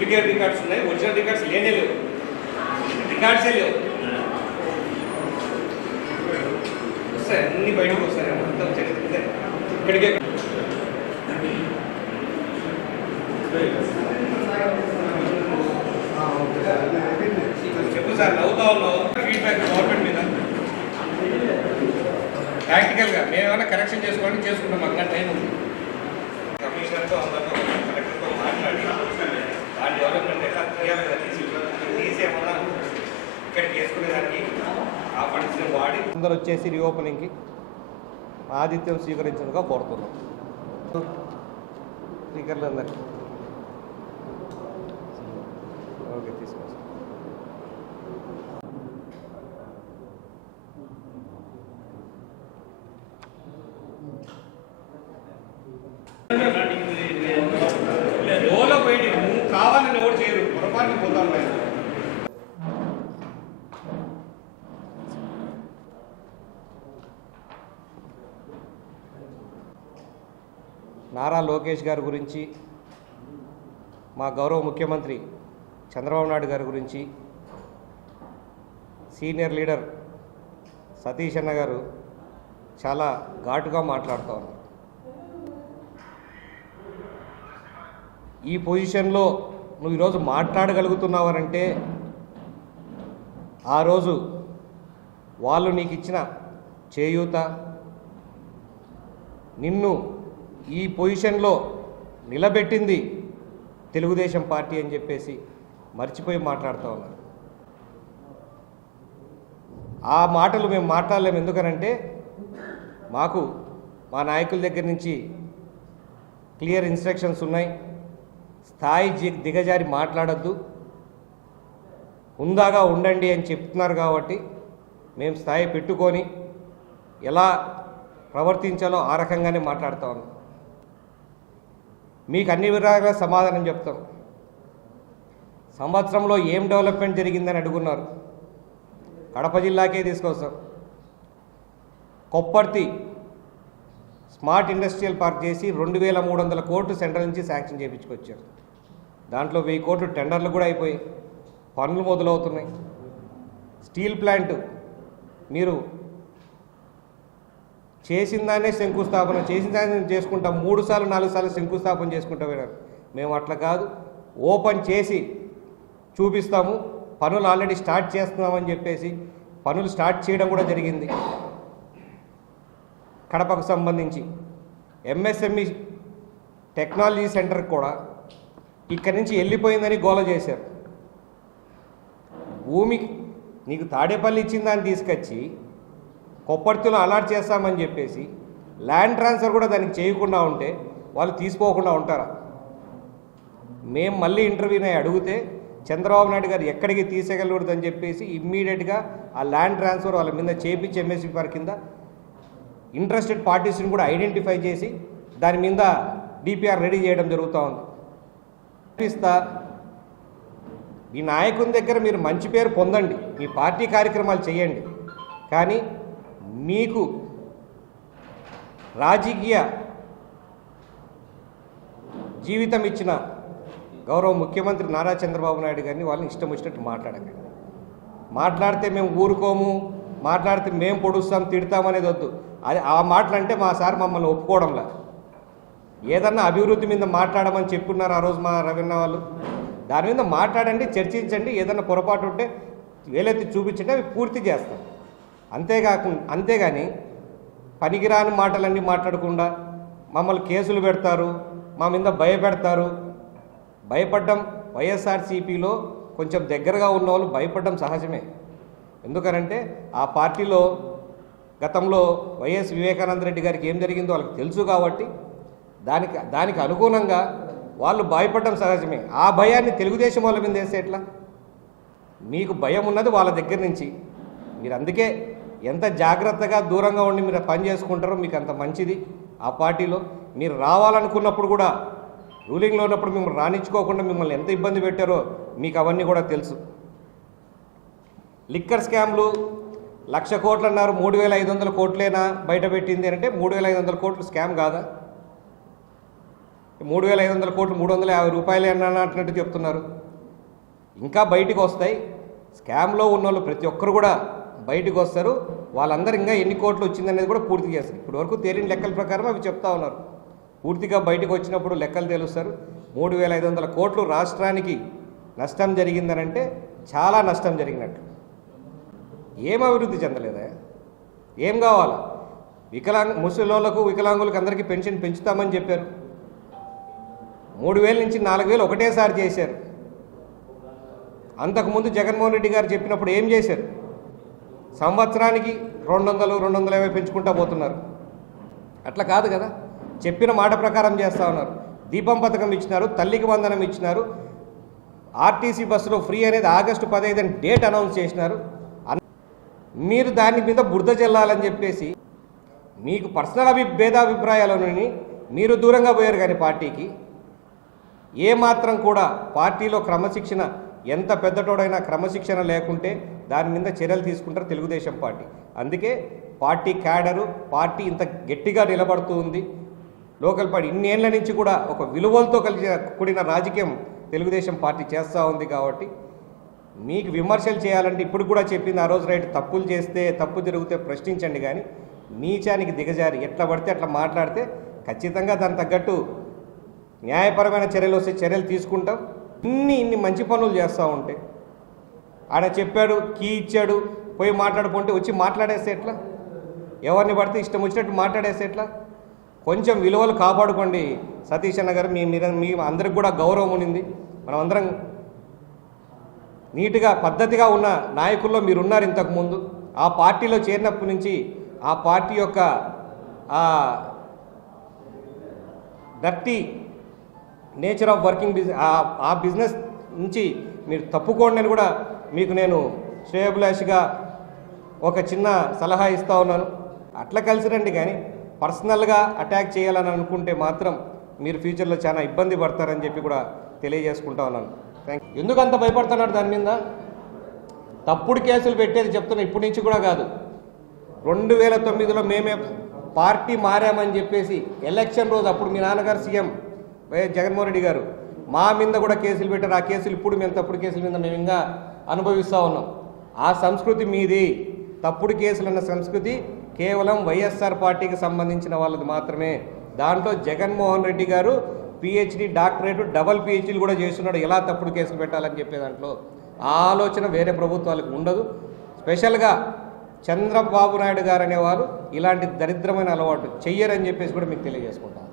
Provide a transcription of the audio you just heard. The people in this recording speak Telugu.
డూప్లికేట్ రికార్డ్స్ ఉన్నాయి ఒరిజినల్ రికార్డ్స్ లేనే లేవు. రికార్డ్సే లేవు. వస్తాయి అన్ని బయటకు వస్తాయి మొత్తం చరిత్ర ఇక్కడికే. చెప్పు సార్ నవ్వుతా ఉన్నావు. ఫీడ్బ్యాక్ గవర్నమెంట్ మీద. ప్రాక్టికల్గా మేము ఏమైనా కరెక్షన్ చేసుకోవాలని చేసుకుంటాం మాకు టైం ఉంది. కమిషనర్తో అందరితో కలెక్టర్తో మాట్లాడి దాని డెవలప్మెంట్ ఎట్లా తీయాలి కదా తీసి తీసి ఏమన్నా ఇక్కడికి వేసుకునేదానికి ఆ ఫండ్స్ని వాడి అందరూ వచ్చేసి రీఓపెనింగ్కి ఆతిథ్యం స్వీకరించదుగా కోరుతున్నాం. స్పీకర్లు అందరికీ. నారా లోకేష్ గారి గురించి మా గౌరవ ముఖ్యమంత్రి చంద్రబాబు నాయుడు గారి గురించి సీనియర్ లీడర్ సతీష్ అన్న గారు చాలా ఘాటుగా మాట్లాడుతూ ఉన్నారు. ఈ పొజిషన్లో నువ్వు ఈరోజు మాట్లాడగలుగుతున్నావనంటే ఆ రోజు వాళ్ళు నీకు ఇచ్చిన చేయూత నిన్ను ఈ పొజిషన్లో నిలబెట్టింది తెలుగుదేశం పార్టీ అని చెప్పేసి మర్చిపోయి మాట్లాడుతూ ఉన్నారు. ఆ మాటలు మేము మాట్లాడలేము ఎందుకనంటే మాకు మా నాయకుల దగ్గర నుంచి క్లియర్ ఇన్స్ట్రక్షన్స్ ఉన్నాయి. స్థాయి దిగజారి మాట్లాడద్దు. హుందాగా ఉండండి అని చెప్తున్నారు కాబట్టి మేము స్థాయి పెట్టుకొని ఎలా ప్రవర్తించాలో ఆ రకంగానే మాట్లాడుతూ ఉన్నాం. మీకు అన్ని విధాలుగా సమాధానం చెప్తాం. సంవత్సరంలో ఏం డెవలప్మెంట్ జరిగిందని అడుగున్నారు. కడప జిల్లాకే తీసుకొస్తాం. కొప్పర్తి స్మార్ట్ ఇండస్ట్రియల్ పార్క్ చేసి రెండు వేల మూడు వందల కోట్లు సెంట్రల్ నుంచి శాంక్షన్ చేయించుకొచ్చారు దాంట్లో వెయ్యి కోట్లు టెండర్లు కూడా అయిపోయి పనులు మొదలవుతున్నాయి. స్టీల్ ప్లాంట్ మీరు చేసిన దాన్నే శంకుస్థాపన చేసిన దాన్ని చేసుకుంటాం. మూడు సార్లు నాలుగు సార్లు శంకుస్థాపన చేసుకుంటాం పోయినారు మేము అట్లా కాదు. ఓపెన్ చేసి చూపిస్తాము. పనులు ఆల్రెడీ స్టార్ట్ చేస్తున్నామని చెప్పేసి పనులు స్టార్ట్ చేయడం కూడా జరిగింది. కడపకు సంబంధించి ఎంఎస్ఎంఈ టెక్నాలజీ సెంటర్ కూడా ఇక్కడి నుంచి వెళ్ళిపోయిందని గోల చేశారు. భూమి నీకు తాడేపల్లి ఇచ్చిందని తీసుకొచ్చి కొప్పర్తిలో అలాట్ చేస్తామని చెప్పేసి ల్యాండ్ ట్రాన్స్ఫర్ కూడా దానికి చేయకుండా ఉంటే వాళ్ళు తీసుకోకుండా ఉంటారా? మేము మళ్ళీ ఇంటర్వ్యూని అడిగితే చంద్రబాబు నాయుడు గారు ఎక్కడికి తీసేయగలకూడదని చెప్పేసి ఇమ్మీడియట్గా ఆ ల్యాండ్ ట్రాన్స్ఫర్ వాళ్ళ మీద చేపించి ఎంఎస్పీ వారి కింద ఇంట్రెస్టెడ్ పార్టీస్ని కూడా ఐడెంటిఫై చేసి దాని మీద డిపిఆర్ రెడీ చేయడం జరుగుతూ ఉంది. ఇస్తా మీ నాయకుని దగ్గర మీరు మంచి పేరు పొందండి. మీ పార్టీ కార్యక్రమాలు చేయండి. కానీ మీకు రాజకీయ జీవితం ఇచ్చిన గౌరవ ముఖ్యమంత్రి నారా చంద్రబాబు నాయుడు గారిని వాళ్ళని ఇష్టం వచ్చినట్టు మాట్లాడకండి మాట్లాడితే మేము ఊరుకోము మాట్లాడితే మేము పొడుస్తాం తిడతాం అనేది వద్దు. అది ఆ మాటలు అంటే మా సార్ మమ్మల్ని ఒప్పుకోవడంలా. ఏదన్నా అభివృద్ధి మీద మాట్లాడమని చెప్పుకున్నారు ఆ రోజు మా రవీణ వాళ్ళు. దాని మీద మాట్లాడండి చర్చించండి ఏదన్నా పొరపాటు ఉంటే వేలెత్తి చూపించండి అవి పూర్తి చేస్తాం. అంతేకాకుండా అంతేగాని పనికిరాని మాటలన్నీ మాట్లాడకుండా మమ్మల్ని కేసులు పెడతారు మా మీద భయపెడతారు. భయపడ్డం వైఎస్ఆర్సీపీలో కొంచెం దగ్గరగా ఉన్న వాళ్ళు భయపడడం సహజమే. ఎందుకనంటే ఆ పార్టీలో గతంలో వైఎస్ వివేకానంద రెడ్డి గారికి ఏం జరిగిందో వాళ్ళకి తెలుసు కాబట్టి దానికి దానికి అనుగుణంగా వాళ్ళు భయపడడం సహజమే. ఆ భయాన్ని తెలుగుదేశం వాళ్ళ మీద వేస్తే ఎట్లా? మీకు భయం ఉన్నది వాళ్ళ దగ్గర నుంచి. మీరు అందుకే ఎంత జాగ్రత్తగా దూరంగా ఉండి మీరు పని చేసుకుంటారో మీకు అంత మంచిది. ఆ పార్టీలో మీరు రావాలనుకున్నప్పుడు కూడా రూలింగ్లో ఉన్నప్పుడు మిమ్మల్ని రాణించుకోకుండా మిమ్మల్ని ఎంత ఇబ్బంది పెట్టారో మీకు అవన్నీ కూడా తెలుసు. లిక్కర్ స్కామ్లు లక్ష కోట్లు అన్నారు మూడు వేల ఐదు వందల కోట్లేనా బయట పెట్టింది అంటే మూడు వేల ఐదు వందల కోట్లు స్కామ్ కాదా? మూడు వేల ఐదు వందల కోట్లు మూడు వందల యాభై రూపాయలే అన్నట్టు చెప్తున్నారు. ఇంకా బయటికి వస్తాయి. స్కామ్లో ఉన్న వాళ్ళు ప్రతి ఒక్కరు కూడా బయటకు వస్తారు. వాళ్ళందరూ ఇంకా ఎన్ని కోట్లు వచ్చిందనేది కూడా పూర్తి చేస్తారు. ఇప్పటి వరకు తేలిన లెక్కల ప్రకారం అవి చెప్తా ఉన్నారు. పూర్తిగా బయటకు వచ్చినప్పుడు లెక్కలు తెలుస్తారు. మూడు వేల ఐదు వందల కోట్లు రాష్ట్రానికి నష్టం జరిగిందనంటే చాలా నష్టం జరిగినట్లు ఏం అభివృద్ధి చెందలేదా? ఏం కావాలా? వికలాంగ ముసలోళ్ళకు వికలాంగులకు అందరికీ పెన్షన్ పెంచుతామని చెప్పారు. మూడు వేల నుంచి నాలుగు వేలు ఒకటేసారి చేశారు. అంతకుముందు జగన్మోహన్ రెడ్డి గారు చెప్పినప్పుడు ఏం చేశారు? సంవత్సరానికి రెండు వందలు రెండు వందల యాభై పెంచుకుంటా పోతున్నారు. అట్లా కాదు కదా. చెప్పిన మాట ప్రకారం చేస్తూ ఉన్నారు. దీపం పథకం ఇచ్చినారు తల్లికి వందనం ఇచ్చినారు. ఆర్టీసీ బస్సులో ఫ్రీ అనేది ఆగస్టు పదహైదు అని డేట్ అనౌన్స్ చేసినారు. మీరు దాని మీద బురద చెల్లాలని చెప్పేసి మీకు పర్సనల్ అభి భేదాభిప్రాయాలని మీరు దూరంగా పోయారు కానీ పార్టీకి. ఏమాత్రం కూడా పార్టీలో క్రమశిక్షణ ఎంత పెద్దటోడైనా క్రమశిక్షణ లేకుంటే దాని మీద చర్యలు తీసుకుంటారు తెలుగుదేశం పార్టీ. అందుకే పార్టీ క్యాడరు పార్టీ ఇంత గట్టిగా నిలబడుతూ ఉంది. లోకల్ పార్టీ ఇన్నేళ్ళ నుంచి కూడా ఒక విలువలతో కలిసిన కూడిన రాజకీయం తెలుగుదేశం పార్టీ చేస్తూ ఉంది కాబట్టి మీకు విమర్శలు చేయాలంటే ఇప్పుడు కూడా చెప్పింది ఆ రోజు రైట్ తప్పులు చేస్తే తప్పు తిరిగితే ప్రశ్నించండి కానీ నీచానికి దిగజారి ఎట్లా పడితే అట్లా మాట్లాడితే ఖచ్చితంగా దానికి తగ్గట్టు న్యాయపరమైన చర్యలు వస్తే చర్యలు తీసుకుంటాం. ఇన్ని ఇన్ని మంచి పనులు చేస్తూ ఉంటే. ఆడ చెప్పాడు కీ ఇచ్చాడు పోయి మాట్లాడుకుంటే వచ్చి మాట్లాడేస్తే ఎట్లా? ఎవరిని పడితే ఇష్టం వచ్చినట్టు మాట్లాడేస్తే ఎట్లా? కొంచెం విలువలు కాపాడుకోండి. సతీష్ అన్న గారు మీ మీద మీ అందరికి కూడా గౌరవం ఉన్నింది. మనం అందరం నీట్గా పద్ధతిగా ఉన్న నాయకుల్లో మీరున్నారు ఇంతకుముందు ఆ పార్టీలో చేరినప్పటి నుంచి ఆ పార్టీ యొక్క dirty nature of working business ఆ బిజినెస్ నుంచి మీరు తప్పుకోండి అని కూడా మీకు నేను శ్రేయభిలాషిగా ఒక చిన్న సలహా ఇస్తూ ఉన్నాను. అట్లా కలిసి రండి కానీ పర్సనల్గా అటాక్ చేయాలని అనుకుంటే మాత్రం మీరు ఫ్యూచర్లో చాలా ఇబ్బంది పడతారని చెప్పి కూడా తెలియజేసుకుంటా ఉన్నాను. థ్యాంక్ ఎందుకు అంత భయపడుతున్నాడు దాని మీద? తప్పుడు కేసులు పెట్టేది చెప్తున్నా ఇప్పటి నుంచి కూడా కాదు. రెండు వేల తొమ్మిదిలో మేమే పార్టీ మారామని చెప్పేసి ఎలక్షన్ రోజు అప్పుడు మీ నాన్నగారు సీఎం వైఎస్ జగన్మోహన్ రెడ్డి గారు మా మీద కూడా కేసులు పెట్టారు. ఆ కేసులు ఇప్పుడు మేము తప్పుడు కేసుల మీద మేము ఇంకా అనుభవిస్తూ ఉన్నాం. ఆ సంస్కృతి మీది. తప్పుడు కేసులు అన్న సంస్కృతి కేవలం వైఎస్ఆర్ పార్టీకి సంబంధించిన వాళ్ళది మాత్రమే. దాంట్లో జగన్మోహన్ రెడ్డి గారు పిహెచ్డి డాక్టరేట్ డబల్ పిహెచ్డీలు కూడా చేస్తున్నాడు. ఎలా తప్పుడు కేసులు పెట్టాలని చెప్పే దాంట్లో ఆ ఆలోచన వేరే ప్రభుత్వాలకు ఉండదు. స్పెషల్గా చంద్రబాబు నాయుడు గారు అనేవారు ఇలాంటి దరిద్రమైన అలవాటు చెయ్యరని చెప్పేసి కూడా మీకు తెలియజేసుకుంటాను.